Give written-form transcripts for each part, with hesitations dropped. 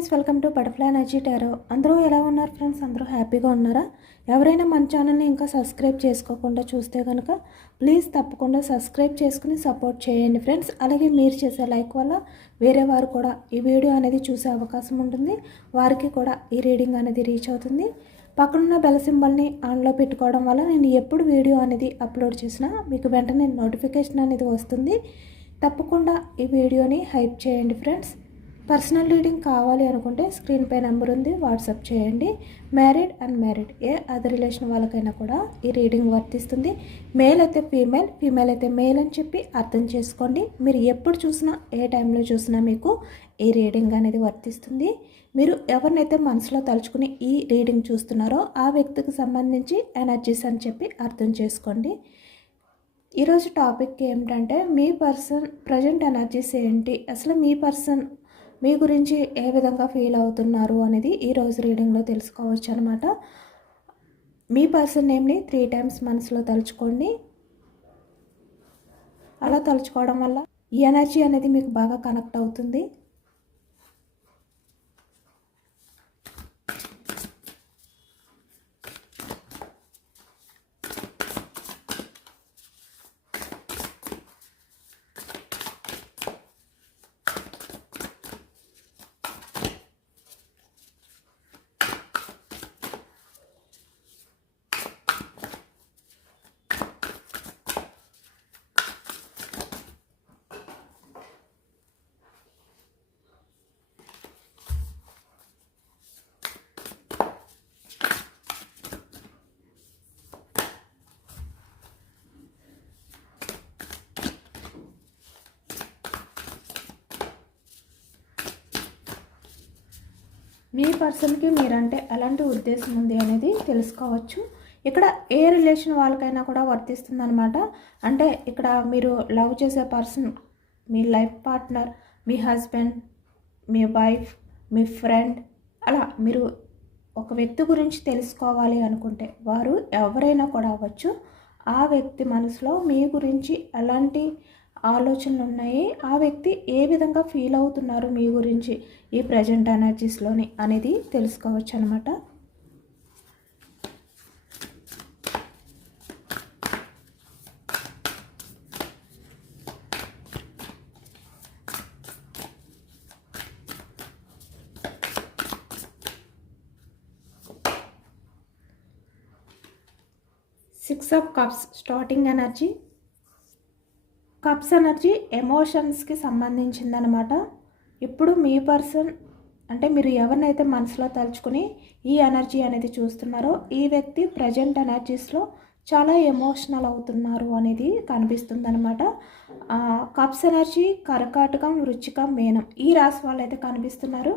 Friends, welcome to butterfly energy tarot. అందరూ ఎలా ఉన్నారు ఫ్రెండ్స్? అందరూ హ్యాపీగా ఉన్నారా? ఎవరైనా మన ఛానల్ని ఇంకా సబ్స్క్రైబ్ చేసుకోకుండా చూస్తే కనుక ప్లీజ్ తప్పకుండా సబ్స్క్రైబ్ చేసుకుని సపోర్ట్ చేయండి ఫ్రెండ్స్. అలాగే మీరు చేసే లైక్ వల్ల వేరే వారు కూడా ఈ వీడియో అనేది చూసే అవకాశం ఉంటుంది. వారికి కూడా ఈ రీడింగ్ అనేది రీచ్ అవుతుంది. పక్కనున్న బెల్ సింబల్ని ఆన్లో పెట్టుకోవడం వల్ల నేను ఎప్పుడు వీడియో అనేది అప్లోడ్ చేసినా మీకు వెంటనే నోటిఫికేషన్ అనేది వస్తుంది. తప్పకుండా ఈ వీడియోని హైప్ చేయండి ఫ్రెండ్స్. పర్సనల్ రీడింగ్ కావాలి అనుకుంటే స్క్రీన్ పై నెంబర్ ఉంది, వాట్సాప్ చేయండి. మ్యారీడ్ అన్మ్యారీడ్ ఏ అదర్ రిలేషన్ వాళ్ళకైనా కూడా ఈ రీడింగ్ వర్తిస్తుంది. మేల్ అయితే ఫీమేల్, ఫీమేల్ అయితే మేల్ అని చెప్పి అర్థం చేసుకోండి. మీరు ఎప్పుడు చూసినా ఏ టైంలో చూసినా మీకు ఈ రీడింగ్ అనేది వర్తిస్తుంది. మీరు ఎవరినైతే మనసులో తలుచుకుని ఈ రీడింగ్ చూస్తున్నారో ఆ వ్యక్తికి సంబంధించి ఎనర్జీస్ అని చెప్పి అర్థం చేసుకోండి. ఈరోజు టాపిక్ ఏమిటంటే మీ పర్సన్ ప్రజెంట్ ఎనర్జీస్ ఏంటి, అసలు మీ పర్సన్ మీ గురించి ఏ విధంగా ఫీల్ అవుతున్నారు అనేది ఈరోజు రీడింగ్లో తెలుసుకోవచ్చు అనమాట. మీ పర్సన్ నేమ్ని 3 times మనసులో తలుచుకోండి. అలా తలుచుకోవడం వల్ల ఈ ఎనర్జీ అనేది మీకు బాగా కనెక్ట్ అవుతుంది. మీ పర్సన్కి మీరంటే ఎలాంటి ఉద్దేశం ఉంది అనేది తెలుసుకోవచ్చు. ఇక్కడ ఏ రిలేషన్ వాళ్ళకైనా కూడా వర్తిస్తుంది అనమాట. అంటే ఇక్కడ మీరు లవ్ చేసే పర్సన్, మీ లైఫ్ పార్ట్నర్, మీ హస్బెండ్, మీ వైఫ్, మీ ఫ్రెండ్, అలా మీరు ఒక వ్యక్తి గురించి తెలుసుకోవాలి అనుకుంటే వారు ఎవరైనా కూడా అవ్వచ్చు. ఆ వ్యక్తి మనసులో మీ గురించి ఎలాంటి ఆలోచనలు ఉన్నాయి, ఆ వ్యక్తి ఏ విధంగా ఫీల్ అవుతున్నారు మీ గురించి ఈ ప్రజెంట్ ఎనర్జీస్లోని అనేది తెలుసుకోవచ్చు అనమాట. Six of cups starting energy. Cups energy ఎమోషన్స్కి సంబంధించిందనమాట. ఇప్పుడు మీ పర్సన్ అంటే మీరు ఎవరినైతే మనసులో తలుచుకుని ఈ ఎనర్జీ అనేది చూస్తున్నారో ఈ వ్యక్తి ప్రజెంట్ ఎనర్జీస్లో చాలా ఎమోషనల్ అవుతున్నారు అనేది కనిపిస్తుంది అనమాట. కప్స్ ఎనర్జీ కర్కాటకం, వృశ్చికం, మీనం ఈ రాశి వాళ్ళు అయితే కనిపిస్తున్నారు.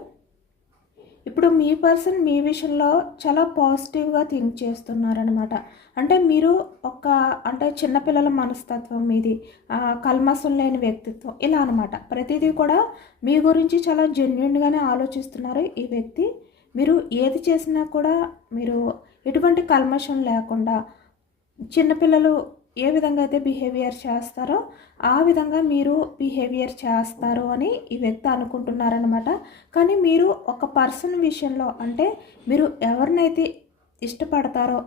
ఇప్పుడు మీ పర్సన్ మీ విషయంలో చాలా పాజిటివ్గా థింక్ చేస్తున్నారనమాట. అంటే మీరు అంటే చిన్నపిల్లల మనస్తత్వం మీది, కల్మసం లేని వ్యక్తిత్వం ఇలా అనమాట. ప్రతిదీ కూడా మీ గురించి చాలా జెన్యున్గానే ఆలోచిస్తున్నారు ఈ వ్యక్తి. మీరు ఏది చేసినా కూడా మీరు ఎటువంటి కల్మషం లేకుండా చిన్నపిల్లలు ఏ విధంగా అయితే బిహేవియర్ చేస్తారో ఆ విధంగా మీరు బిహేవియర్ చేస్తారు అని ఈ వ్యక్తి అనుకుంటున్నారనమాట. కానీ మీరు ఒక పర్సన్ విషయంలో అంటే మీరు ఎవరినైతే ఇష్టపడతారో,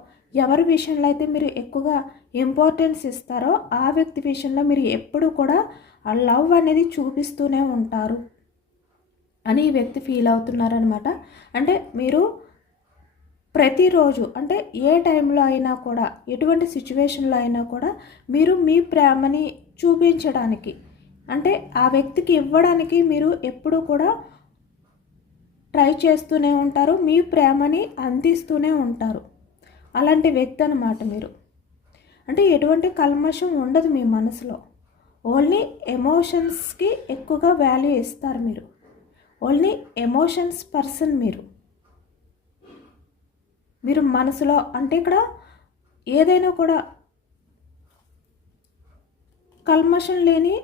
ఎవరి విషయంలో అయితే మీరు ఎక్కువగా ఇంపార్టెన్స్ ఇస్తారో ఆ వ్యక్తి విషయంలో మీరు ఎప్పుడు కూడా ఆ లవ్ అనేది చూపిస్తూనే ఉంటారు అని ఈ వ్యక్తి ఫీల్ అవుతున్నారనమాట. అంటే మీరు ప్రతిరోజు అంటే ఏ టైంలో అయినా కూడా ఎటువంటి సిచ్యువేషన్లో అయినా కూడా మీరు మీ ప్రేమని చూపించడానికి అంటే ఆ వ్యక్తికి ఇవ్వడానికి మీరు ఎప్పుడూ కూడా ట్రై చేస్తూనే ఉంటారు, మీ ప్రేమని అందిస్తూనే ఉంటారు. అలాంటి వ్యక్తి అన్నమాట మీరు. అంటే ఎటువంటి కల్మషం ఉండదు మీ మనసులో. ఓన్లీ ఎమోషన్స్కి ఎక్కువగా వాల్యూ ఇస్తారు మీరు. ఓన్లీ ఎమోషన్స్ పర్సన్ మీరు మనసులో అంటే ఇక్కడ ఏదైనా కూడా కల్మషం లేని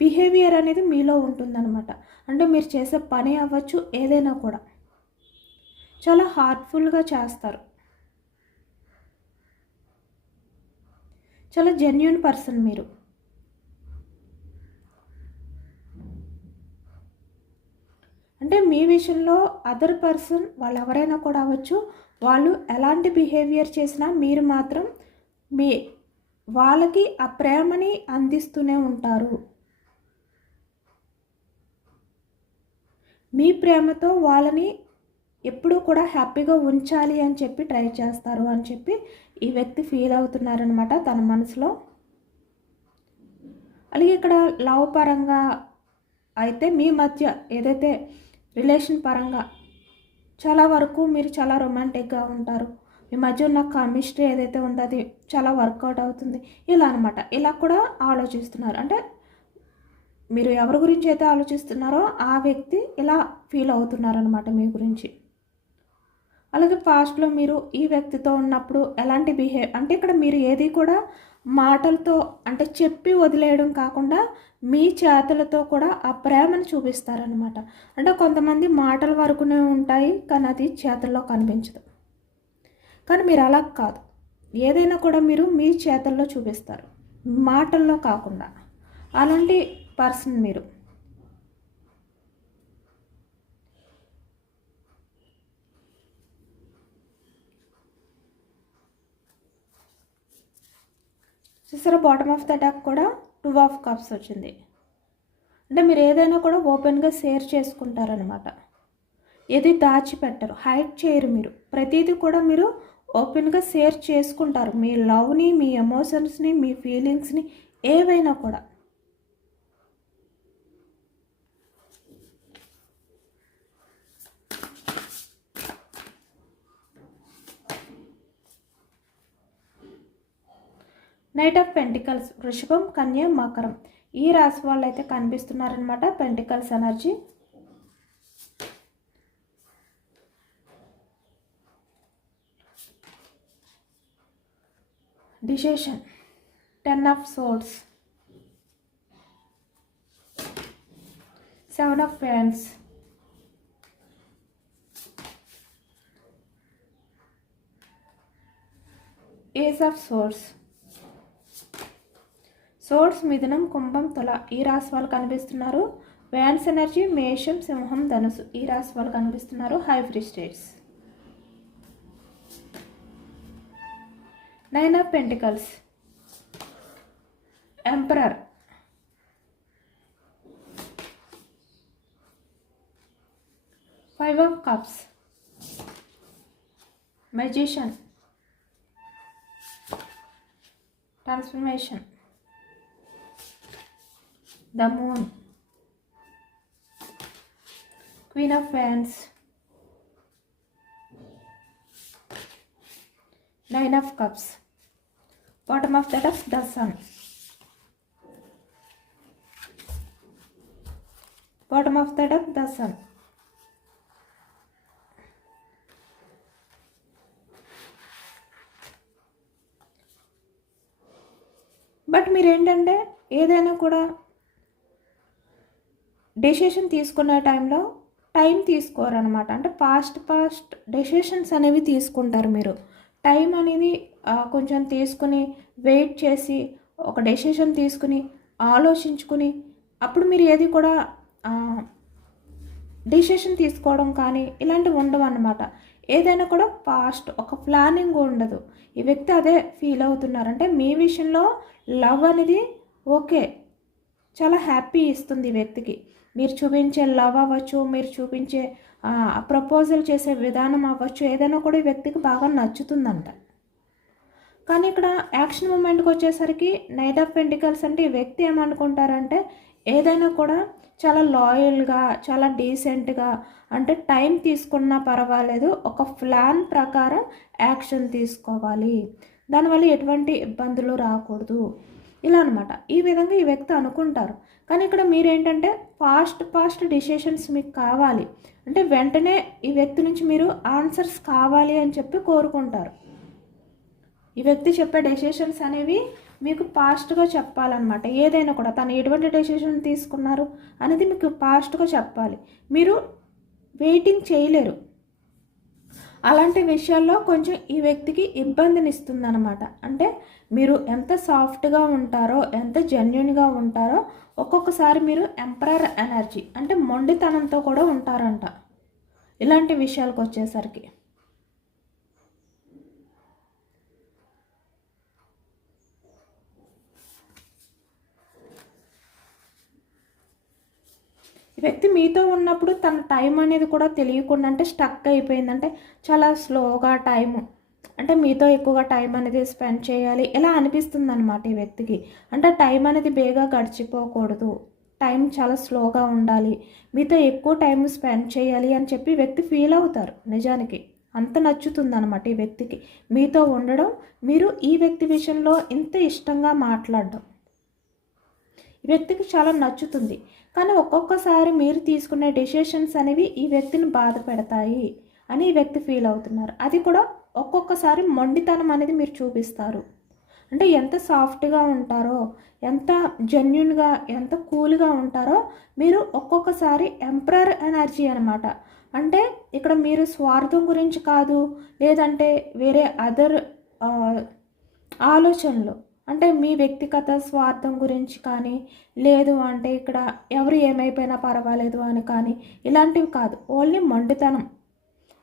బిహేవియర్ అనేది మీలో ఉంటుందన్నమాట. అంటే మీరు చేసే పని అవ్వచ్చు ఏదైనా కూడా చాలా హార్ట్ఫుల్గా చేస్తారు. చాలా జెన్యూన్ పర్సన్ మీరు. అంటే మీ విషయంలో అదర్ పర్సన్ వాళ్ళు ఎవరైనా కూడా అవ్వచ్చు, వాళ్ళు ఎలాంటి బిహేవియర్ చేసినా మీరు మాత్రం మీ వాళ్ళకి ఆ ప్రేమని అందిస్తూనే ఉంటారు. మీ ప్రేమతో వాళ్ళని ఎప్పుడూ కూడా హ్యాపీగా ఉంచాలి అని చెప్పి ట్రై చేస్తారు అని చెప్పి ఈ వ్యక్తి ఫీల్ అవుతున్నారనమాట తన మనసులో. అలాగే ఇక్కడ లవ్ పరంగా అయితే మీ మధ్య ఏదైతే రిలేషన్ పరంగా చాలా వరకు మీరు చాలా రొమాంటిక్గా ఉంటారు. మీ మధ్య ఉన్న కెమిస్ట్రీ ఏదైతే ఉందో అది చాలా వర్కౌట్ అవుతుంది. ఇలా అనమాట. ఇలా కూడా ఆలోచిస్తున్నారు. అంటే మీరు ఎవరి గురించి అయితే ఆలోచిస్తున్నారో ఆ వ్యక్తి ఇలా ఫీల్ అవుతున్నారనమాట మీ గురించి. అలాగే పాస్ట్లో మీరు ఈ వ్యక్తితో ఉన్నప్పుడు ఎలాంటి అంటే ఇక్కడ మీరు ఏది కూడా మాటలతో అంటే చెప్పి వదిలేయడం కాకుండా మీ చేతులతో కూడా ఆ ప్రేమను చూపిస్తారనమాట. అంటే కొంతమంది మాటల వరకునే ఉంటాయి కానీ అది చేతుల్లో కనిపించదు. కానీ మీరు అలా కాదు, ఏదైనా కూడా మీరు మీ చేతుల్లో చూపిస్తారు, మాటల్లో కాకుండా. అలాంటి పర్సన్ మీరు. చూసారా, బాటమ్ ఆఫ్ ద డెక్ కూడా 2 ఆఫ్ కప్స్ వచ్చింది. అంటే మీరు ఏదైనా కూడా ఓపెన్గా షేర్ చేసుకుంటారనమాట. ఏది దాచిపెట్టరు, హైడ్ చేయరు. మీరు ప్రతిదీ కూడా మీరు ఓపెన్గా షేర్ చేసుకుంటారు. మీ లవ్ని, మీ ఎమోషన్స్ని, మీ ఫీలింగ్స్ని ఏవైనా కూడా. నైట్ ఆఫ్ పెంటికల్స్, వృషభం, కన్య, మకరం ఈ రాశి వాళ్ళు అయితే కనిపిస్తున్నారనమాట. Pentacles energy. Decision, 10 of swords, 7 of ఫ్యాన్స్, ఏస్ ఆఫ్ సోర్డ్స్. సోర్డ్స్, మిథునం, కుంభం, తుల ఈ రాశి వాళ్ళు కనిపిస్తున్నారు. వ్యాన్స్ ఎనర్జీ, మేషం, సింహం, ధనుసు ఈ రాశి వాళ్ళు కనిపిస్తున్నారు. Hybrid states. 9 of pentacles, emperor, 5 of cups, magician, transformation, the moon, queen of wands, 9 of cups, bottom of the deck, the sun, bottom of the deck, the sun. But మీరేంటంటే ఏదైనా కూడా డెసిషన్ తీసుకునే టైంలో టైం తీసుకోరనమాట. అంటే fast decisions అనేవి తీసుకుంటారు మీరు. Time అనేది కొంచెం తీసుకుని వెయిట్ చేసి ఒక డెసిషన్ తీసుకుని ఆలోచించుకుని అప్పుడు మీరు ఏది కూడా డెసిషన్ తీసుకోవడం కానీ ఇలాంటివి ఉండవు అన్నమాట. ఏదైనా కూడా ఫాస్ట్ ఒక ప్లానింగ్ ఉండదు. ఈ వ్యక్తి అదే ఫీల్ అవుతున్నారు. అంటే మీ విషయంలో లవ్ అనేది ఓకే చాలా హ్యాపీ ఇస్తుంది ఈ వ్యక్తికి. మీరు చూపించే లవ్ అవ్వచ్చు, మీరు చూపించే ప్రపోజల్ చేసే విధానం అవ్వచ్చు, ఏదైనా కూడా ఈ వ్యక్తికి బాగా నచ్చుతుందంట. కానీ ఇక్కడ యాక్షన్ మూమెంట్కి వచ్చేసరికి నైట్ ఆఫ్ పెంటికల్స్ అంటే ఈ వ్యక్తి ఏమనుకుంటారంటే ఏదైనా కూడా చాలా లాయల్గా, చాలా డీసెంట్గా, అంటే టైం తీసుకున్నా పర్వాలేదు, ఒక ప్లాన్ ప్రకారం యాక్షన్ తీసుకోవాలి, దానివల్ల ఎటువంటి ఇబ్బందులు రాకూడదు, ఇలా అనమాట. ఈ విధంగా ఈ వ్యక్తి అనుకుంటారు. కానీ ఇక్కడ మీరేంటంటే ఫాస్ట్ డిసిషన్స్ మీకు కావాలి, అంటే వెంటనే ఈ వ్యక్తి నుంచి మీరు ఆన్సర్స్ కావాలి అని చెప్పి కోరుకుంటారు. ఈ వ్యక్తి చెప్పే డెసిషన్స్ అనేవి మీకు ఫాస్ట్గా చెప్పాలన్నమాట. ఏదైనా కూడా తను ఎటువంటి డెసిషన్ తీసుకున్నారు అనేది మీకు ఫాస్ట్గా చెప్పాలి. మీరు వెయిటింగ్ చేయలేరు. అలాంటి విషయాల్లో కొంచెం ఈ వ్యక్తికి ఇబ్బందినిస్తుంది అనమాట. అంటే మీరు ఎంత సాఫ్ట్గా ఉంటారో, ఎంత జెన్యున్గా ఉంటారో, ఒక్కొక్కసారి మీరు ఎంపరర్ ఎనర్జీ అంటే మొండితనంతో కూడా ఉంటారంట ఇలాంటి విషయాలకు వచ్చేసరికి. ఈ వ్యక్తి మీతో ఉన్నప్పుడు తన టైం అనేది కూడా తెలియకుండా అంటే స్టక్ అయిపోయిందంటే చాలా స్లోగా టైము అంటే మీతో ఎక్కువగా టైం అనేది స్పెండ్ చేయాలి ఇలా అనిపిస్తుంది అనమాట ఈ వ్యక్తికి. అంటే టైం అనేది బేగా గడిచిపోకూడదు, టైం చాలా స్లోగా ఉండాలి, మీతో ఎక్కువ టైం స్పెండ్ చేయాలి అని చెప్పి వ్యక్తి ఫీల్ అవుతారు. నిజానికి అంత నచ్చుతుంది అనమాట ఈ వ్యక్తికి మీతో ఉండడం, మీరు ఈ వ్యక్తి విషయంలో ఇంత ఇష్టంగా మాట్లాడడం ఈ వ్యక్తికి చాలా నచ్చుతుంది. కానీ ఒక్కొక్కసారి మీరు తీసుకునే డెసిషన్స్ అనేవి ఈ వ్యక్తిని బాధ పెడతాయి అని ఈ వ్యక్తి ఫీల్ అవుతున్నారు. అది కూడా ఒక్కొక్కసారి మొండితనం అనేది మీరు చూపిస్తారు. అంటే ఎంత సాఫ్ట్గా ఉంటారో, ఎంత జెన్యున్గా, ఎంత కూల్గా ఉంటారో మీరు ఒక్కొక్కసారి ఎంపరర్ ఎనర్జీ అనమాట. అంటే ఇక్కడ మీరు స్వార్థం గురించి కాదు, లేదంటే వేరే అదర్ ఆలోచనలు అంటే మీ వ్యక్తిగత స్వార్థం గురించి కానీ, లేదు అంటే ఇక్కడ ఎవరు ఏమైపోయినా పర్వాలేదు అని కానీ ఇలాంటివి కాదు. ఓన్లీ మొండితనం.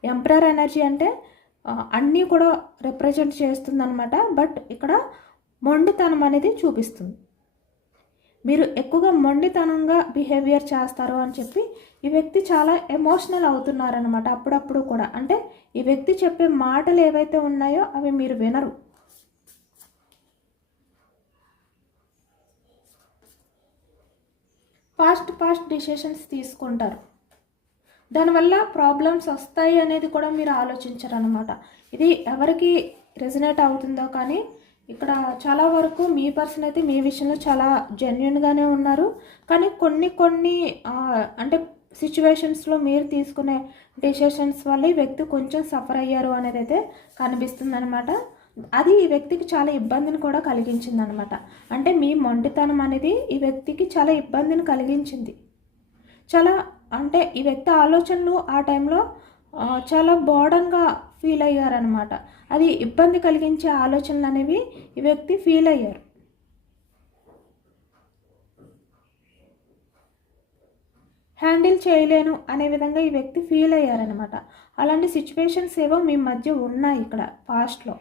ఎంపరర్ ఎనర్జీ అంటే అన్నీ కూడా రిప్రజెంట్ చేస్తుందన్నమాట. బట్ ఇక్కడ మొండితనం అనేది చూపిస్తుంది. మీరు ఎక్కువగా మొండితనంగా బిహేవియర్ చేస్తారు అని చెప్పి ఈ వ్యక్తి చాలా ఎమోషనల్ అవుతున్నారనమాట అప్పుడప్పుడు కూడా. అంటే ఈ వ్యక్తి చెప్పే మాటలు ఏవైతే ఉన్నాయో అవి మీరు వినరు. ఫాస్ట్ డిసిషన్స్ తీసుకుంటారు, దానివల్ల ప్రాబ్లమ్స్ వస్తాయి అనేది కూడా మీరు ఆలోచించరు అనమాట. ఇది ఎవరికి రెజనేట్ అవుతుందో కానీ ఇక్కడ చాలా వరకు మీ పర్సన్ అయితే మీ విషయంలో చాలా జెన్యున్గానే ఉన్నారు. కానీ కొన్ని అంటే సిచ్యువేషన్స్లో మీరు తీసుకునే డెసిషన్స్ వల్ల ఈ వ్యక్తి కొంచెం సఫర్ అయ్యారు అనేది అయితే కనిపిస్తుంది అనమాట. అది ఈ వ్యక్తికి చాలా ఇబ్బందిని కూడా కలిగించింది అనమాట. అంటే మీ మొండితనం అనేది ఈ వ్యక్తికి చాలా ఇబ్బందిని కలిగించింది. చాలా అంటే ఈ వ్యక్తి ఆలోచనలు ఆ టైంలో చాలా బోర్డన్గా ఫీల్ అయ్యారనమాట. అది ఇబ్బంది కలిగించే ఆలోచనలు అనేవి ఈ వ్యక్తి ఫీల్ అయ్యారు. హ్యాండిల్ చేయలేను అనే విధంగా ఈ వ్యక్తి ఫీల్ అయ్యారనమాట. అలాంటి సిచ్యువేషన్స్ ఏవో మీ మధ్య ఉన్నాయి ఇక్కడ పాస్ట్లో.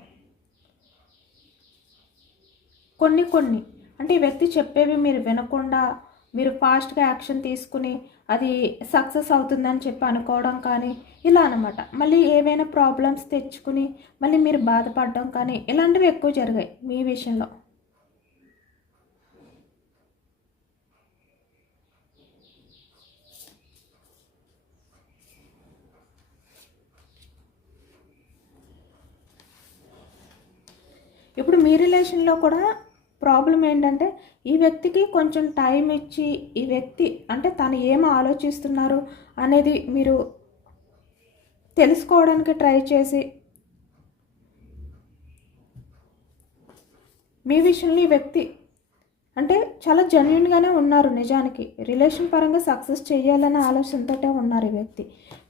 కొన్ని అంటే ఈ వ్యక్తి చెప్పేవి మీరు వినకుండా మీరు ఫాస్ట్గా యాక్షన్ తీసుకుని అది సక్సెస్ అవుతుందని చెప్పి అనుకోవడం కానీ ఇలా అనమాట. మళ్ళీ ఏవైనా ప్రాబ్లమ్స్ తెచ్చుకుని మళ్ళీ మీరు బాధపడడం కానీ ఇలాంటివి ఎక్కువ జరిగాయి మీ విషయంలో. ఇప్పుడు మీ రిలేషన్లో కూడా ప్రాబ్లం ఏంటంటే ఈ వ్యక్తికి కొంచెం టైం ఇచ్చి ఈ వ్యక్తి అంటే తను ఏం ఆలోచిస్తున్నారు అనేది మీరు తెలుసుకోవడానికి ట్రై చేసి మీ విషయంలో ఈ వ్యక్తి అంటే చాలా జెన్యున్గానే ఉన్నారు. నిజానికి రిలేషన్ పరంగా సక్సెస్ చేయాలనే ఆలోచనతోటే ఉన్నారు ఈ వ్యక్తి.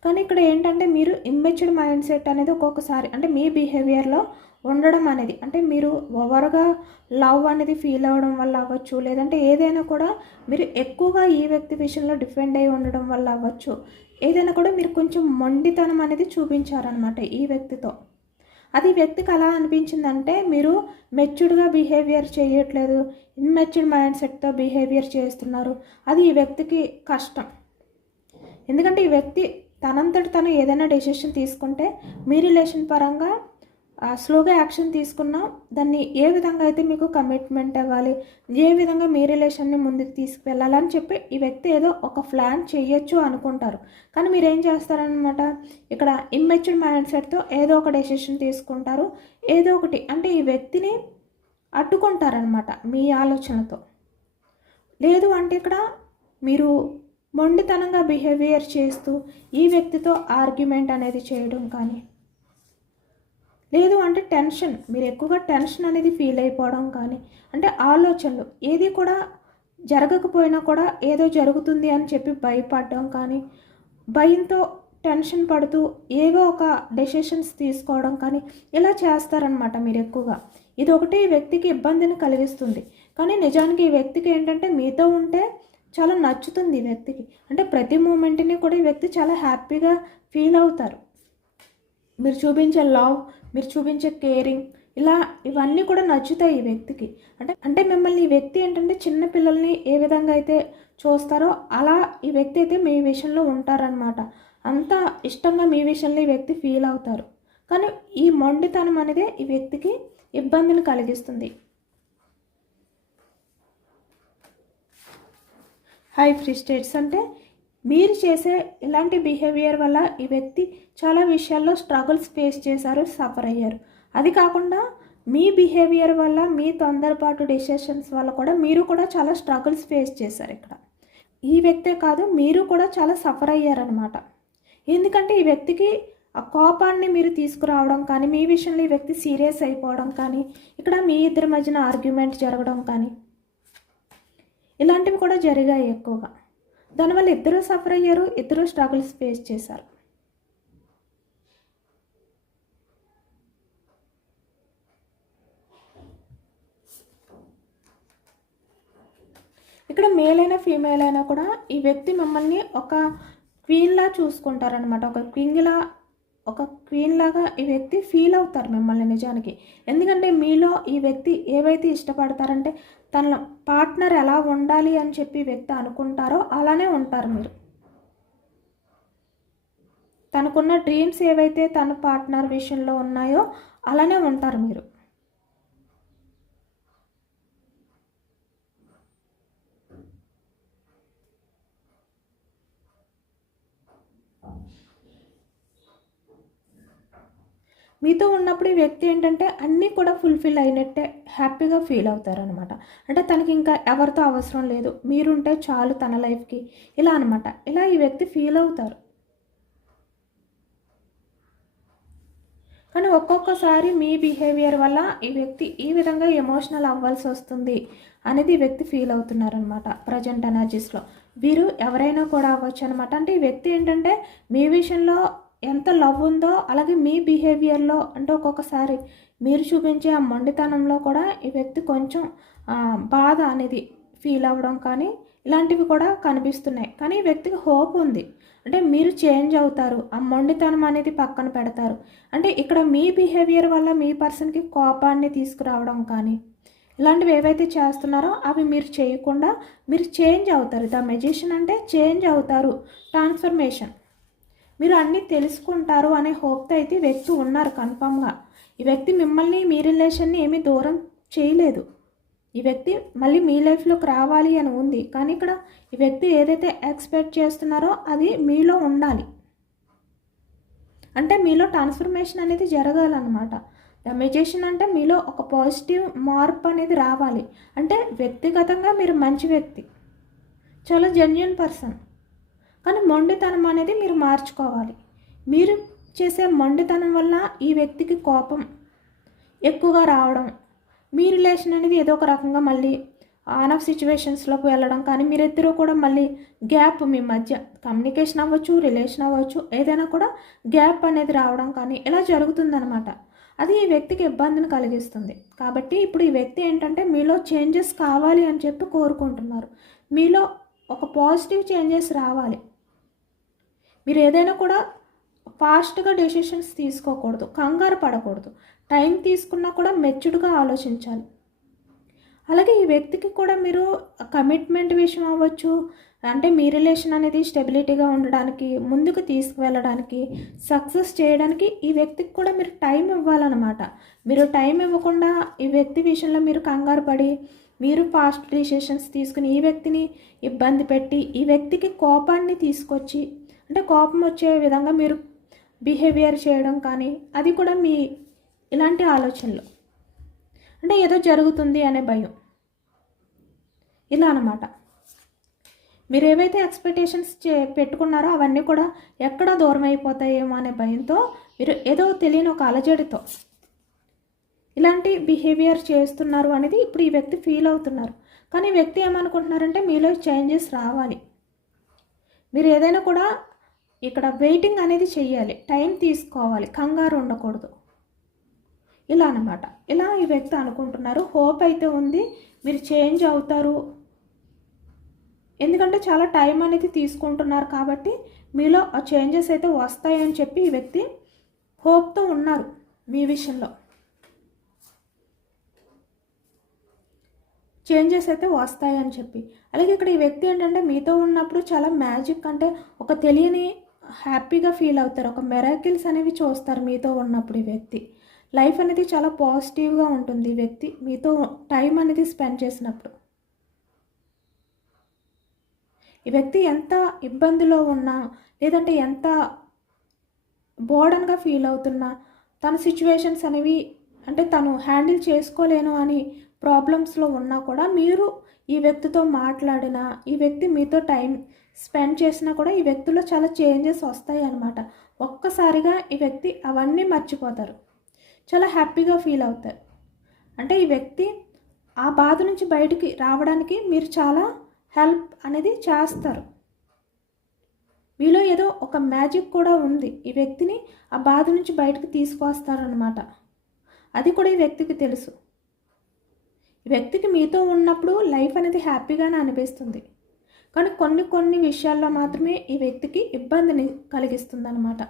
కానీ ఇక్కడ ఏంటంటే మీరు ఇమ్మెచ్యూర్డ్ మైండ్ సెట్ అనేది ఒక్కొక్కసారి అంటే మీ బిహేవియర్లో ఉండడం అనేది అంటే మీరు ఓవర్గా లవ్ అనేది ఫీల్ అవ్వడం వల్ల అవ్వచ్చు, లేదంటే ఏదైనా కూడా మీరు ఎక్కువగా ఈ వ్యక్తి విషయంలో డిఫెండ్ అయి ఉండడం వల్ల అవ్వచ్చు, ఏదైనా కూడా మీరు కొంచెం మొండితనం అనేది చూపించారనమాట ఈ వ్యక్తితో. అది వ్యక్తికి అలా అనిపించిందంటే మీరు మెచ్యూర్డ్గా బిహేవియర్ చేయట్లేదు, ఇన్మెచ్యూర్డ్ మైండ్ సెట్తో బిహేవియర్ చేస్తున్నారు. అది ఈ వ్యక్తికి కష్టం. ఎందుకంటే ఈ వ్యక్తి తనంతటి తను ఏదైనా డెసిషన్ తీసుకుంటే మీ రిలేషన్ పరంగా స్లోగా యాక్షన్ తీసుకున్నా దాన్ని ఏ విధంగా అయితే మీకు కమిట్మెంట్ ఇవ్వాలి, ఏ విధంగా మీ రిలేషన్ని ముందుకు తీసుకువెళ్ళాలని చెప్పి ఈ వ్యక్తి ఏదో ఒక ప్లాన్ చేయొచ్చు అనుకుంటారు. కానీ మీరు ఏం చేస్తారనమాట, ఇక్కడ ఇమ్మెచ్యూర్డ్ మైండ్ సెట్తో ఏదో ఒక డెసిషన్ తీసుకుంటారు, ఏదో ఒకటి అంటే ఈ వ్యక్తిని అడ్డుకుంటారనమాట మీ ఆలోచనతో. లేదు అంటే ఇక్కడ మీరు మొండితనంగా బిహేవియర్ చేస్తూ ఈ వ్యక్తితో ఆర్గ్యుమెంట్ అనేది చేయడం కానీ, లేదు అంటే టెన్షన్ మీరు ఎక్కువగా టెన్షన్ అనేది ఫీల్ అయిపోవడం కానీ, అంటే ఆలోచనలు ఏది కూడా జరగకపోయినా కూడా ఏదో జరుగుతుంది అని చెప్పి భయపడడం కానీ, భయంతో టెన్షన్ పడుతూ ఏవో ఒక డెసిషన్స్ తీసుకోవడం కానీ ఇలా చేస్తారనమాట మీరు ఎక్కువగా. ఇది ఒకటి ఈ వ్యక్తికి ఇబ్బందిని కలిగిస్తుంది. కానీ నిజానికి ఈ వ్యక్తికి ఏంటంటే మీతో ఉంటే చాలా నచ్చుతుంది ఈ వ్యక్తికి. అంటే ప్రతి మూమెంట్ని కూడా ఈ వ్యక్తి చాలా హ్యాపీగా ఫీల్ అవుతారు. మీరు చూపించే లవ్, మీరు చూపించే కేరింగ్, ఇలా ఇవన్నీ కూడా నచ్చుతాయి ఈ వ్యక్తికి. అంటే మిమ్మల్ని ఈ వ్యక్తి ఏంటంటే చిన్న పిల్లల్ని ఏ విధంగా అయితే చూస్తారో అలా ఈ వ్యక్తి అయితే మీ విషయంలో ఉంటారనమాట. అంత ఇష్టంగా మీ విషయంలో ఈ వ్యక్తి ఫీల్ అవుతారు. కానీ ఈ మొండితనం అనేది ఈ వ్యక్తికి ఇబ్బందిని కలిగిస్తుంది. హై ఫ్రస్ట్రేట్స్ అంటే మీరు చేసే ఇలాంటి బిహేవియర్ వల్ల ఈ వ్యక్తి చాలా విషయాల్లో స్ట్రగుల్స్ ఫేస్ చేశారు, సఫర్ అయ్యారు. అది కాకుండా మీ బిహేవియర్ వల్ల, మీ తొందరపాటు డెసిషన్స్ వల్ల కూడా మీరు కూడా చాలా స్ట్రగుల్స్ ఫేస్ చేశారు. ఇక్కడ ఈ వ్యక్తే కాదు, మీరు కూడా చాలా సఫర్ అయ్యారనమాట. ఎందుకంటే ఈ వ్యక్తికి ఆ కోపాన్ని మీరు తీసుకురావడం కానీ, మీ విషయంలో ఈ వ్యక్తి సీరియస్ అయిపోవడం కానీ, ఇక్కడ మీ ఇద్దరి మధ్యన ఆర్గ్యుమెంట్ జరగడం కానీ ఇలాంటివి కూడా జరిగాయి ఎక్కువగా. దానివల్ల ఇద్దరు సఫర్ అయ్యారు, ఇద్దరు స్ట్రగుల్స్ ఫేస్ చేశారు. ఇక్కడ మేల్ అయినా ఫీమేల్ అయినా కూడా ఈ వ్యక్తి మిమ్మల్ని ఒక క్వీన్లా చూసుకుంటారనమాట. ఒక క్వీన్ లాగా ఈ వ్యక్తి ఫీల్ అవుతారు మిమ్మల్ని నిజానికి. ఎందుకంటే మీలో ఈ వ్యక్తి ఏవైతే ఇష్టపడతారంటే తన పార్ట్నర్ ఎలా ఉండాలి అని చెప్పి ఈ వ్యక్తి అనుకుంటారో అలానే ఉంటారు మీరు. తనకున్న డ్రీమ్స్ ఏవైతే తన పార్ట్నర్ విషయంలో ఉన్నాయో అలానే ఉంటారు మీరు. మీతో ఉన్నప్పుడు ఈ వ్యక్తి ఏంటంటే అన్నీ కూడా ఫుల్ఫిల్ అయినట్టే హ్యాపీగా ఫీల్ అవుతారనమాట. అంటే తనకి ఇంకా ఎవరితో అవసరం లేదు, మీరుంటే చాలు తన లైఫ్కి, ఇలా అనమాట. ఇలా ఈ వ్యక్తి ఫీల్ అవుతారు. కానీ ఒక్కొక్కసారి మీ బిహేవియర్ వల్ల ఈ వ్యక్తి ఈ విధంగా ఎమోషనల్ అవ్వాల్సి వస్తుంది అనేది ఈ వ్యక్తి ఫీల్ అవుతున్నారనమాట. ప్రజెంట్ ఎనర్జీస్లో వీరు ఎవరైనా కూడా అవ్వచ్చు అనమాట. అంటే ఈ వ్యక్తి ఏంటంటే మీ విషయంలో ఎంత లవ్ ఉందో అలాగే మీ బిహేవియర్లో అంటే ఒక్కొక్కసారి మీరు చూపించే ఆ మొండితనంలో కూడా ఈ వ్యక్తి కొంచెం బాధ అనేది ఫీల్ అవ్వడం కానీ ఇలాంటివి కూడా కనిపిస్తున్నాయి. కానీ ఈ వ్యక్తికి హోప్ ఉంది. అంటే మీరు చేంజ్ అవుతారు, ఆ మొండితనం అనేది పక్కన పెడతారు. అంటే ఇక్కడ మీ బిహేవియర్ వల్ల మీ పర్సన్కి కోపాన్ని తీసుకురావడం కానీ ఇలాంటివి ఏవైతే చేస్తున్నారో అవి మీరు చేయకుండా మీరు చేంజ్ అవుతారు. ద మెజిషియన్ అంటే చేంజ్ అవుతారు, ట్రాన్స్ఫర్మేషన్. మీరు అన్నీ తెలుసుకుంటారు అనే హోప్తో అయితే ఈ వ్యక్తి ఉన్నారు కన్ఫామ్గా. ఈ వ్యక్తి మిమ్మల్ని, మీ రిలేషన్ని ఏమీ దూరం చేయలేదు. ఈ వ్యక్తి మళ్ళీ మీ లైఫ్లోకి రావాలి అని ఉంది. కానీ ఇక్కడ ఈ వ్యక్తి ఏదైతే ఎక్స్పెక్ట్ చేస్తున్నారో అది మీలో ఉండాలి. అంటే మీలో ట్రాన్స్ఫర్మేషన్ అనేది జరగాలన్నమాట. ద మెజిషియన్ అంటే మీలో ఒక పాజిటివ్ మార్పు అనేది రావాలి. అంటే వ్యక్తిగతంగా మీరు మంచి వ్యక్తి, చాలా జెన్యూన్ పర్సన్. కానీ మొండితనం అనేది మీరు మార్చుకోవాలి. మీరు చేసే మొండితనం వల్ల ఈ వ్యక్తికి కోపం ఎక్కువగా రావడం, మీ రిలేషన్ అనేది ఏదో ఒక రకంగా మళ్ళీ ఆన్ ఆఫ్ సిచ్యువేషన్స్లోకి వెళ్ళడం కానీ మీరిద్దరూ కూడా మళ్ళీ గ్యాప్ మీ మధ్య కమ్యూనికేషన్ అవ్వచ్చు, రిలేషన్ అవ్వచ్చు, ఏదైనా కూడా గ్యాప్ అనేది రావడం కానీ ఇలా జరుగుతుందనమాట. అది ఈ వ్యక్తికి ఇబ్బందిని కలిగిస్తుంది. కాబట్టి ఇప్పుడు ఈ వ్యక్తి ఏంటంటే మీలో చేంజెస్ కావాలి అని చెప్పి కోరుకుంటున్నారు. మీలో ఒక పాజిటివ్ చేంజెస్ రావాలి. మీరు ఏదైనా కూడా ఫాస్ట్గా డెసిషన్స్ తీసుకోకూడదు, కంగారు పడకూడదు. టైం తీసుకున్నా కూడా మెచ్యూర్డ్గా ఆలోచించాలి. అలాగే ఈ వ్యక్తికి కూడా మీరు కమిట్మెంట్ విషయం అవ్వచ్చు, అంటే మీ రిలేషన్ అనేది స్టెబిలిటీగా ఉండడానికి, ముందుకు తీసుకువెళ్ళడానికి, సక్సెస్ చేయడానికి ఈ వ్యక్తికి కూడా మీరు టైం ఇవ్వాలన్నమాట. మీరు టైం ఇవ్వకుండా ఈ వ్యక్తి విషయంలో మీరు కంగారు పడి మీరు ఫాస్ట్ డెసిషన్స్ తీసుకుని ఈ వ్యక్తిని ఇబ్బంది పెట్టి ఈ వ్యక్తికి కోపాన్ని తీసుకొచ్చి అంటే కోపం వచ్చే విధంగా మీరు బిహేవియర్ చేయడం కానీ అది కూడా మీ ఇలాంటి ఆలోచనలు అంటే ఏదో జరుగుతుంది అనే భయం, ఇలా అన్నమాట. మీరు ఏవైతే ఎక్స్పెక్టేషన్స్ పెట్టుకున్నారో అవన్నీ కూడా ఎక్కడ దూరం అయిపోతాయేమో అనే భయంతో మీరు ఏదో తెలియని ఒక అలజడితో ఇలాంటి బిహేవియర్ చేస్తున్నారు అనేది ఇప్పుడు ఈ వ్యక్తి ఫీల్ అవుతున్నారు. కానీ ఈ వ్యక్తి ఏమనుకుంటున్నారంటే మీలో చేంజెస్ రావాలి. మీరు ఏదైనా కూడా ఇక్కడ వెయిటింగ్ అనేది చెయ్యాలి, టైం తీసుకోవాలి, కంగారు ఉండకూడదు. ఇలా అన్నమాట. ఇలా ఈ వ్యక్తి అనుకుంటున్నారు. హోప్ అయితే ఉంది, మీరు చేంజ్ అవుతారు. ఎందుకంటే చాలా టైం అనేది తీసుకుంటున్నారు కాబట్టి మీలో ఆ చేంజెస్ అయితే వస్తాయని చెప్పి ఈ వ్యక్తి హోప్తో ఉన్నారు మీ విషయంలో. చేంజెస్ అయితే వస్తాయని చెప్పి. అలాగే ఇక్కడ ఈ వ్యక్తి ఏంటంటే మీతో ఉన్నప్పుడు చాలా మ్యాజిక్, అంటే ఒక తెలియని హ్యాపీగా ఫీల్ అవుతారు, ఒక మెరాకిల్స్ అనేవి చూస్తారు మీతో ఉన్నప్పుడు. ఈ వ్యక్తి లైఫ్ అనేది చాలా పాజిటివ్గా ఉంటుంది ఈ వ్యక్తి మీతో టైం అనేది స్పెండ్ చేసినప్పుడు. ఈ వ్యక్తి ఎంత ఇబ్బందిలో ఉన్నా, లేదంటే ఎంత బోర్డన్గా ఫీల్ అవుతున్నా, తన సిచ్యువేషన్స్ అనేవి అంటే తను హ్యాండిల్ చేసుకోలేను అని ప్రాబ్లమ్స్లో ఉన్నా కూడా మీరు ఈ వ్యక్తితో మాట్లాడినా, ఈ వ్యక్తి మీతో టైం స్పెండ్ చేసినా కూడా ఈ వ్యక్తిలో చాలా చేంజెస్ వస్తాయి అన్నమాట. ఒక్కసారిగా ఈ వ్యక్తి అవన్నీ మర్చిపోతారు, చాలా హ్యాపీగా ఫీల్ అవుతారు. అంటే ఈ వ్యక్తి ఆ బాధ నుంచి బయటికి రావడానికి మీరు చాలా హెల్ప్ అనేది చేస్తారు. మీలో ఏదో ఒక మ్యాజిక్ కూడా ఉంది, ఈ వ్యక్తిని ఆ బాధ నుంచి బయటకు తీసుకొస్తారనమాట. అది కూడా ఈ వ్యక్తికి తెలుసు. ఈ వ్యక్తికి మీతో ఉన్నప్పుడు లైఫ్ అనేది హ్యాపీగానే అనిపిస్తుంది, కానీ కొన్ని విషయాల్లో మాత్రమే ఈ వ్యక్తికి ఇబ్బందిని కలిగిస్తుంది అన్నమాట.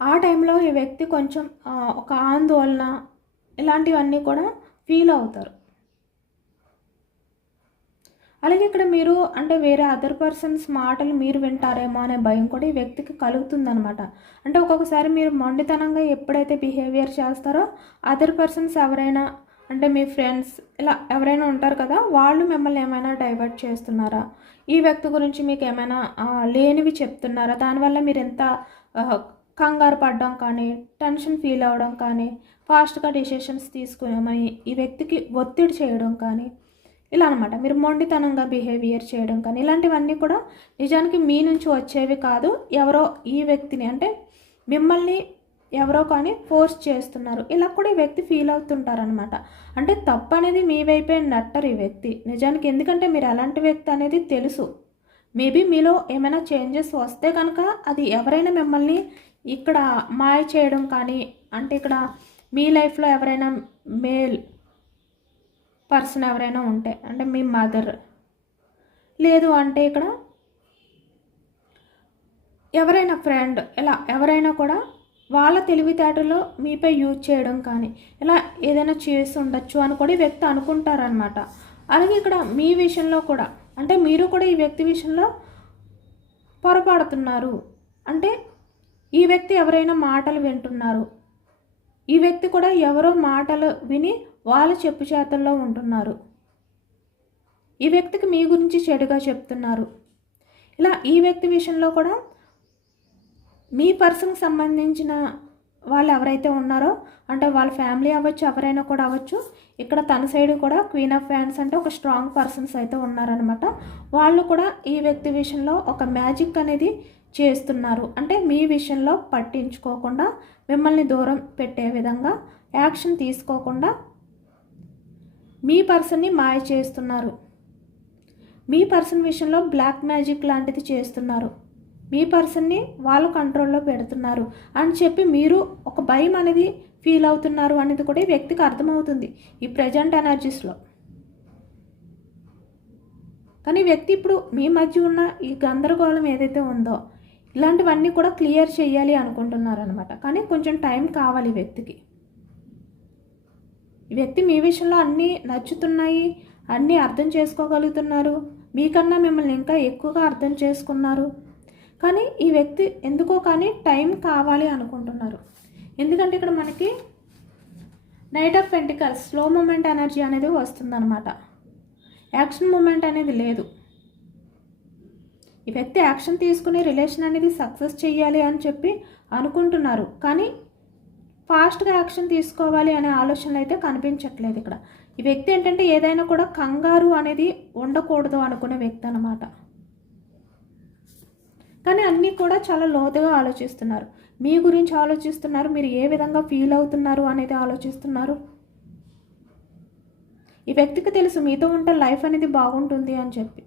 ఆ టైంలో ఈ వ్యక్తి కొంచెం ఒక ఆందోళన ఇలాంటివన్నీ కూడా ఫీల్ అవుతారు. అలాగే ఇక్కడ మీరు అంటే వేరే అదర్ పర్సన్స్ మాటలు మీరు వింటారేమో అనే భయం కూడా ఈ వ్యక్తికి కలుగుతుందనమాట. అంటే ఒక్కొక్కసారి మీరు మొండితనంగా ఎప్పుడైతే బిహేవియర్ చేస్తారో అదర్ పర్సన్స్ ఎవరైనా అంటే మీ ఫ్రెండ్స్ ఇలా ఎవరైనా ఉంటారు కదా, వాళ్ళు మిమ్మల్ని ఏమైనా డైవర్ట్ చేస్తున్నారా, ఈ వ్యక్తి గురించి మీకు ఏమైనా లేనివి చెప్తున్నారా, దానివల్ల మీరు ఎంత కంగారు పడడం కానీ, టెన్షన్ ఫీల్ అవ్వడం కానీ, ఫాస్ట్గా డెసిషన్స్ తీసుకునేమని ఈ వ్యక్తికి ఒత్తిడి చేయడం కానీ, ఇలా అనమాట. మీరు మొండితనంగా బిహేవియర్ చేయడం కానీ, ఇలాంటివన్నీ కూడా నిజానికి మీ నుంచి వచ్చేవి కాదు, ఎవరో ఈ వ్యక్తిని అంటే మిమ్మల్ని ఎవరో కానీ ఫోర్స్ చేస్తున్నారు, ఇలా కూడా ఈ వ్యక్తి ఫీల్ అవుతుంటారనమాట. అంటే తప్పు అనేది మీ వైపే నట్టరు ఈ వ్యక్తి నిజానికి, ఎందుకంటే మీరు ఎలాంటి వ్యక్తి అనేది తెలుసు. మేబీ మీలో ఏమైనా చేంజెస్ వస్తే కనుక అది ఎవరైనా మిమ్మల్ని ఇక్కడ మాయ చేయడం కానీ, అంటే ఇక్కడ మీ లైఫ్లో ఎవరైనా మేల్ పర్సన్ ఎవరైనా ఉంటే, అంటే మీ మదర్, లేదు అంటే ఇక్కడ ఎవరైనా ఫ్రెండ్, ఇలా ఎవరైనా కూడా వాళ్ళ తెలివితేటలో మీపై యూజ్ చేయడం కానీ, ఇలా ఏదైనా చేసి ఉండొచ్చు అని కూడా ఈ వ్యక్తి అనుకుంటారనమాట. అలాగే ఇక్కడ మీ విషయంలో కూడా అంటే మీరు కూడా ఈ వ్యక్తి విషయంలో పొరపాడుతున్నారు. అంటే ఈ వ్యక్తి ఎవరైనా మాటలు వింటున్నారు, ఈ వ్యక్తి కూడా ఎవరో మాటలు విని వాళ్ళ చెప్పు చేతల్లో ఉంటున్నారు, ఈ వ్యక్తికి మీ గురించి చెడుగా చెప్తున్నారు. ఇలా ఈ వ్యక్తి విషయంలో కూడా మీ పర్సన్కి సంబంధించిన వాళ్ళు ఎవరైతే ఉన్నారో, అంటే వాళ్ళ ఫ్యామిలీ అవ్వచ్చు, ఎవరైనా కూడా అవ్వచ్చు, ఇక్కడ తన సైడ్ కూడా క్వీన్ ఆఫ్ ఫ్యాన్స్ అంటే ఒక స్ట్రాంగ్ పర్సన్స్ అయితే ఉన్నారనమాట. వాళ్ళు కూడా ఈ వ్యక్తి విషయంలో ఒక మ్యాజిక్ అనేది చేస్తున్నారు. అంటే మీ విషయంలో పట్టించుకోకుండా మిమ్మల్ని దూరం పెట్టే విధంగా యాక్షన్ తీసుకోకుండా మీ పర్సన్ని మాయ చేస్తున్నారు. మీ పర్సన్ విషయంలో బ్లాక్ మ్యాజిక్ లాంటిది చేస్తున్నారు, మీ పర్సన్ని వాళ్ళ కంట్రోల్లో పెడుతున్నారు అని చెప్పి మీరు ఒక భయం అనేది ఫీల్ అవుతున్నారు అనేది కూడా ఈ వ్యక్తికి అర్థమవుతుంది ఈ ప్రజెంట్ ఎనర్జీస్లో. కానీ వ్యక్తి ఇప్పుడు మీ మధ్య ఉన్న ఈ గందరగోళం ఏదైతే ఉందో ఇలాంటివన్నీ కూడా క్లియర్ చేయాలి అనుకుంటున్నారనమాట. కానీ కొంచెం టైం కావాలి వ్యక్తికి. ఈ వ్యక్తి మీ విషయంలో అన్నీ నచ్చుతున్నాయి, అన్నీ అర్థం చేసుకోగలుగుతున్నారు, మీకన్నా మిమ్మల్ని ఇంకా ఎక్కువగా అర్థం చేసుకున్నారు. కానీ ఈ వ్యక్తి ఎందుకో కానీ టైం కావాలి అనుకుంటున్నారు. ఎందుకంటే ఇక్కడ మనకి knight of pentacles slow moment energy అనేది వస్తుందన్నమాట. యాక్షన్ మూమెంట్ అనేది లేదు. ఈ వ్యక్తి యాక్షన్ తీసుకుని రిలేషన్ అనేది సక్సెస్ చేయాలి అని చెప్పి అనుకుంటున్నారు, కానీ ఫాస్ట్గా యాక్షన్ తీసుకోవాలి అనే ఆలోచనలు అయితే కనిపించట్లేదు ఇక్కడ. ఈ వ్యక్తి ఏంటంటే ఏదైనా కూడా కంగారు అనేది ఉండకూడదు అనుకునే వ్యక్తి అన్నమాట. కానీ అన్నీ కూడా చాలా లోతుగా ఆలోచిస్తున్నారు, మీ గురించి ఆలోచిస్తున్నారు, మీరు ఏ విధంగా ఫీల్ అవుతున్నారు అనేది ఆలోచిస్తున్నారు. ఈ వ్యక్తికి తెలుసు మీతో ఉంటే లైఫ్ అనేది బాగుంటుంది అని చెప్పి.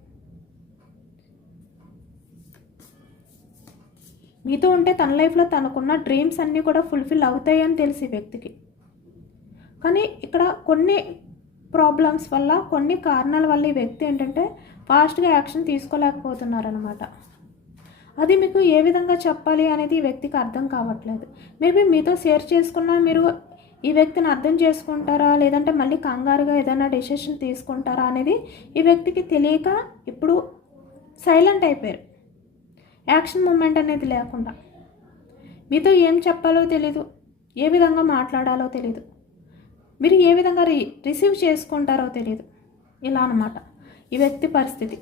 మీతో ఉంటే తన లైఫ్లో తనకున్న డ్రీమ్స్ అన్నీ కూడా ఫుల్ఫిల్ అవుతాయి అని తెలిసి ఈ వ్యక్తికి. కానీ ఇక్కడ కొన్ని ప్రాబ్లమ్స్ వల్ల, కొన్ని కారణాల వల్ల ఈ వ్యక్తి ఏంటంటే ఫాస్ట్గా యాక్షన్ తీసుకోలేకపోతున్నారనమాట. అది మీకు ఏ విధంగా చెప్పాలి అనేది ఈ వ్యక్తికి అర్థం కావట్లేదు. మేబీ మీతో షేర్ చేసుకున్నా మీరు ఈ వ్యక్తిని అర్థం చేసుకుంటారా, లేదంటే మళ్ళీ కంగారుగా ఏదైనా డెసిషన్ తీసుకుంటారా అనేది ఈ వ్యక్తికి తెలియక ఇప్పుడు సైలెంట్ అయిపోయారు. యాక్షన్ మూమెంట్ అనేది లేకుండా మీతో ఏం చెప్పాలో తెలీదు, ఏ విధంగా మాట్లాడాలో తెలీదు, మీరు ఏ విధంగా రిసీవ్ చేసుకుంటారో తెలియదు. ఇలా అన్నమాట ఈ వ్యక్తి పరిస్థితి.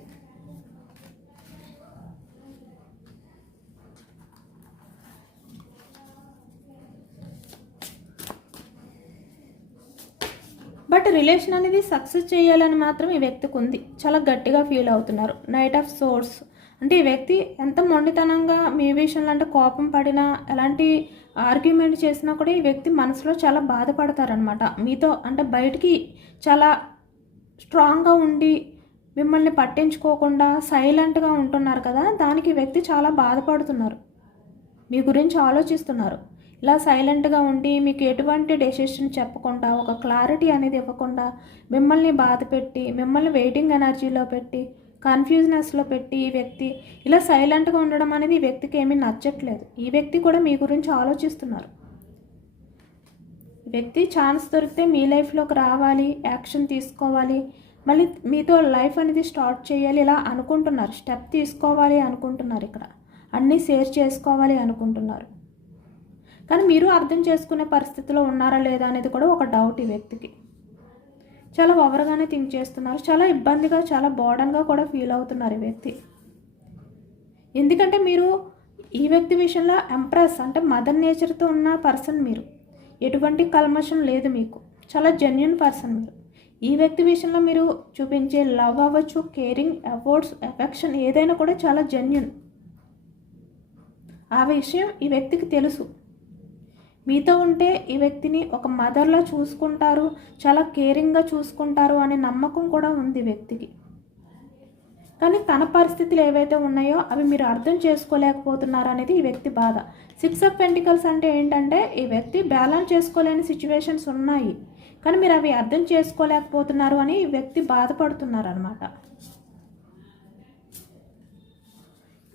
బట్ రిలేషన్ అనేది సక్సెస్ చేయాలని మాత్రం ఈ వ్యక్తికి ఉంది. చాలా గట్టిగా ఫీల్ అవుతున్నారు. నైట్ ఆఫ్ సోర్స్ అంటే ఈ వ్యక్తి ఎంత మొండితనంగా మీ విషయంలో అంటే కోపం పడినా, ఎలాంటి ఆర్గ్యుమెంట్ చేసినా కూడా ఈ వ్యక్తి మనసులో చాలా బాధపడతారనమాట. మీతో అంటే బయటికి చాలా స్ట్రాంగ్గా ఉండి మిమ్మల్ని పట్టించుకోకుండా సైలెంట్గా ఉంటున్నారు కదా, దానికి ఈ వ్యక్తి చాలా బాధపడుతున్నారు. మీ గురించి ఆలోచిస్తున్నారు. ఇలా సైలెంట్గా ఉండి మీకు ఎటువంటి డెసిషన్ చెప్పకుండా, ఒక క్లారిటీ అనేది ఇవ్వకుండా, మిమ్మల్ని బాధ పెట్టి, మిమ్మల్ని వెయిటింగ్ ఎనర్జీలో పెట్టి, కన్ఫ్యూజనెస్లో పెట్టి ఈ వ్యక్తి ఇలా సైలెంట్గా ఉండడం అనేది ఈ వ్యక్తికి ఏమీ నచ్చట్లేదు. ఈ వ్యక్తి కూడా మీ గురించి ఆలోచిస్తున్నారు. ఈ వ్యక్తి ఛాన్స్ దొరికితే మీ లైఫ్లోకి రావాలి, యాక్షన్ తీసుకోవాలి, మళ్ళీ మీతో లైఫ్ అనేది స్టార్ట్ చేయాలి ఇలా అనుకుంటున్నారు. స్టెప్ తీసుకోవాలి అనుకుంటున్నారు. ఇక్కడ అన్నీ షేర్ చేసుకోవాలి అనుకుంటున్నారు. కానీ మీరు అర్థం చేసుకునే పరిస్థితిలో ఉన్నారా లేదా అనేది కూడా ఒక డౌట్ ఈ వ్యక్తికి. చాలా ఓవర్గానే థింక్ చేస్తున్నారు. చాలా ఇబ్బందిగా, చాలా బోర్డన్గా కూడా ఫీల్ అవుతున్నారు ఈ వ్యక్తి. ఎందుకంటే మీరు ఈ వ్యక్తి విషయంలో ఎంప్రెస్ అంటే మదర్ నేచర్తో ఉన్న పర్సన్ మీరు. ఎటువంటి కల్మషం లేదు మీకు. చాలా జెన్యున్ పర్సన్ మీరు. ఈ వ్యక్తి విషయంలో మీరు చూపించే లవ్ అవ్వచ్చు, కేరింగ్, అవార్డ్స్, ఎఫెక్షన్ ఏదైనా కూడా చాలా జెన్యున్. ఆ విషయం ఈ వ్యక్తికి తెలుసు. మీతో ఉంటే ఈ వ్యక్తిని ఒక మదర్లా చూసుకుంటారు, చాలా కేరింగ్గా చూసుకుంటారు అనే నమ్మకం కూడా ఉంది వ్యక్తికి. కానీ తన పరిస్థితులు ఏవైతే ఉన్నాయో అవి మీరు అర్థం చేసుకోలేకపోతున్నారు అనేది ఈ వ్యక్తి బాధ. 6 ఆఫ్ పెంటికల్స్ అంటే ఏంటంటే ఈ వ్యక్తి బ్యాలెన్స్ చేసుకోలేని సిచ్యువేషన్స్ ఉన్నాయి, కానీ మీరు అవి అర్థం చేసుకోలేకపోతున్నారు అని ఈ వ్యక్తి బాధపడుతున్నారు అన్నమాట.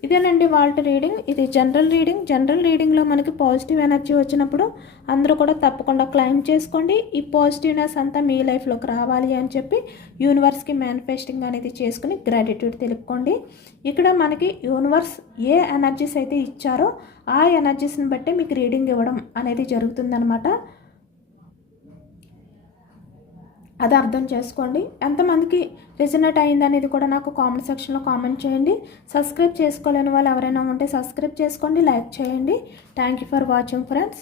ఇదేనండి వాళ్ళ రీడింగ్. ఇది జనరల్ రీడింగ్. జనరల్ రీడింగ్లో మనకి పాజిటివ్ ఎనర్జీ వచ్చినప్పుడు అందరూ కూడా తప్పకుండా క్లైమ్ చేసుకోండి. ఈ పాజిటివ్నెస్ అంతా మీ లైఫ్లోకి రావాలి అని చెప్పి యూనివర్స్కి మేనిఫెస్టింగ్ అనేది చేసుకుని గ్రాటిట్యూడ్ తెలుపుకోండి. ఇక్కడ మనకి యూనివర్స్ ఏ ఎనర్జీస్ అయితే ఇచ్చారో ఆ ఎనర్జీస్ని బట్టి మీకు రీడింగ్ ఇవ్వడం అనేది జరుగుతుందనమాట. అది అర్థం చేసుకోండి. ఎంతమందికి రెజనేట్ అయింది అనేది కూడా నాకు కామెంట్ సెక్షన్లో కామెంట్ చేయండి. సబ్స్క్రైబ్ చేసుకోలేని వాళ్ళు ఎవరైనా ఉంటే సబ్స్క్రైబ్ చేసుకోండి, లైక్ చేయండి. Thank you for watching friends.